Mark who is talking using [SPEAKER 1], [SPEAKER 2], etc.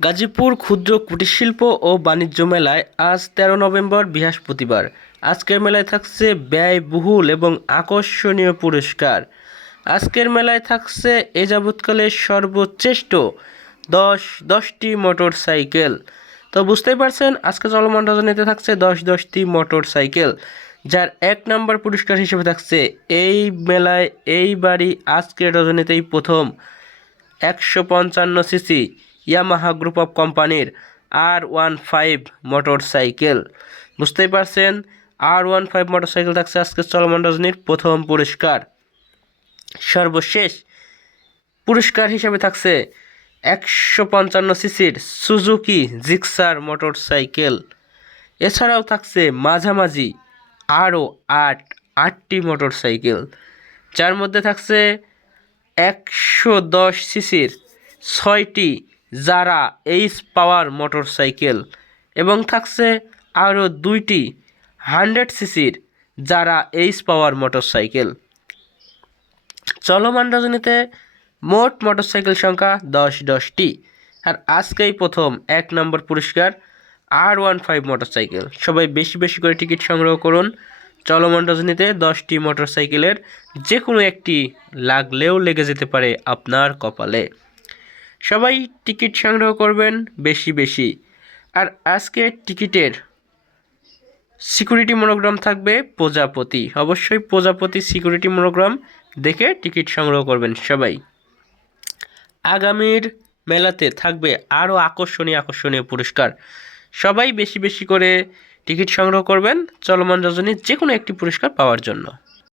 [SPEAKER 1] গাজীপুর ক্ষুদ্র কুটিরশিল্প ও বাণিজ্য মেলায় আজ তেরো নভেম্বর বৃহস্পতিবার। আজকের মেলায় থাকছে ব্যয়বহুল এবং আকর্ষণীয় পুরস্কার। আজকের মেলায় থাকছে এ যাবৎকালের সর্বশ্রেষ্ঠ দশ, দশটি মোটর সাইকেল তো বুঝতেই পারছেন, আজকে চলমান রজনীতে থাকছে দশ, দশটি মোটর সাইকেল যার এক নম্বর পুরস্কার হিসেবে থাকছে এই মেলায়। এই বাড়ি আজকের রজনীতেই প্রথম একশো পঞ্চান্ন সিসি ইয়ামাহা গ্রুপ অফ কোম্পানির R one five motorcycle বুঝতেই পারছেন? R one five motorcycle থাকছে আজকে চলমান রজনীর প্রথম পুরস্কার। সর্বশেষ পুরস্কার হিসেবে থাকছে একশো পঞ্চান্ন সিসির সুজুকি জিক্সার মোটর সাইকেল এছাড়াও থাকছে মাঝামাঝি আরও আট, আটটি মোটর সাইকেল যার মধ্যে থাকছে একশো দশ সিসির ছয়টি যারা এইচ পাওয়ার মোটর সাইকেল এবং থাকছে আরও দুইটি হান্ড্রেড সিসির যারা এইচ পাওয়ার মোটর সাইকেল চলমান রজনীতে মোট মোটরসাইকেল সংখ্যা দশ দশটি। আর আজকেই প্রথম এক নম্বর পুরস্কার আর ওয়ান ফাইভ মোটরসাইকেল সবাই বেশি বেশি করে টিকিট সংগ্রহ করুন। চলমান রজনীতে দশটি মোটরসাইকেলের যে কোনো একটি লাগলেও লেগে যেতে পারে আপনার কপালে। সবাই টিকিট সংগ্রহ করবেন বেশি বেশি। আর আজকে টিকিটের সিকিউরিটি মনোগ্রাম থাকবে প্রজাপতি। অবশ্যই প্রজাপতি সিকিউরিটি মনোগ্রাম দেখে টিকিট সংগ্রহ করবেন সবাই। আগামীর মেলাতে থাকবে আরও আকর্ষণীয় আকর্ষণীয় পুরস্কার। সবাই বেশি বেশি করে টিকিট সংগ্রহ করবেন চলমান রজনীর যে কোনো একটি পুরস্কার পাওয়ার জন্য।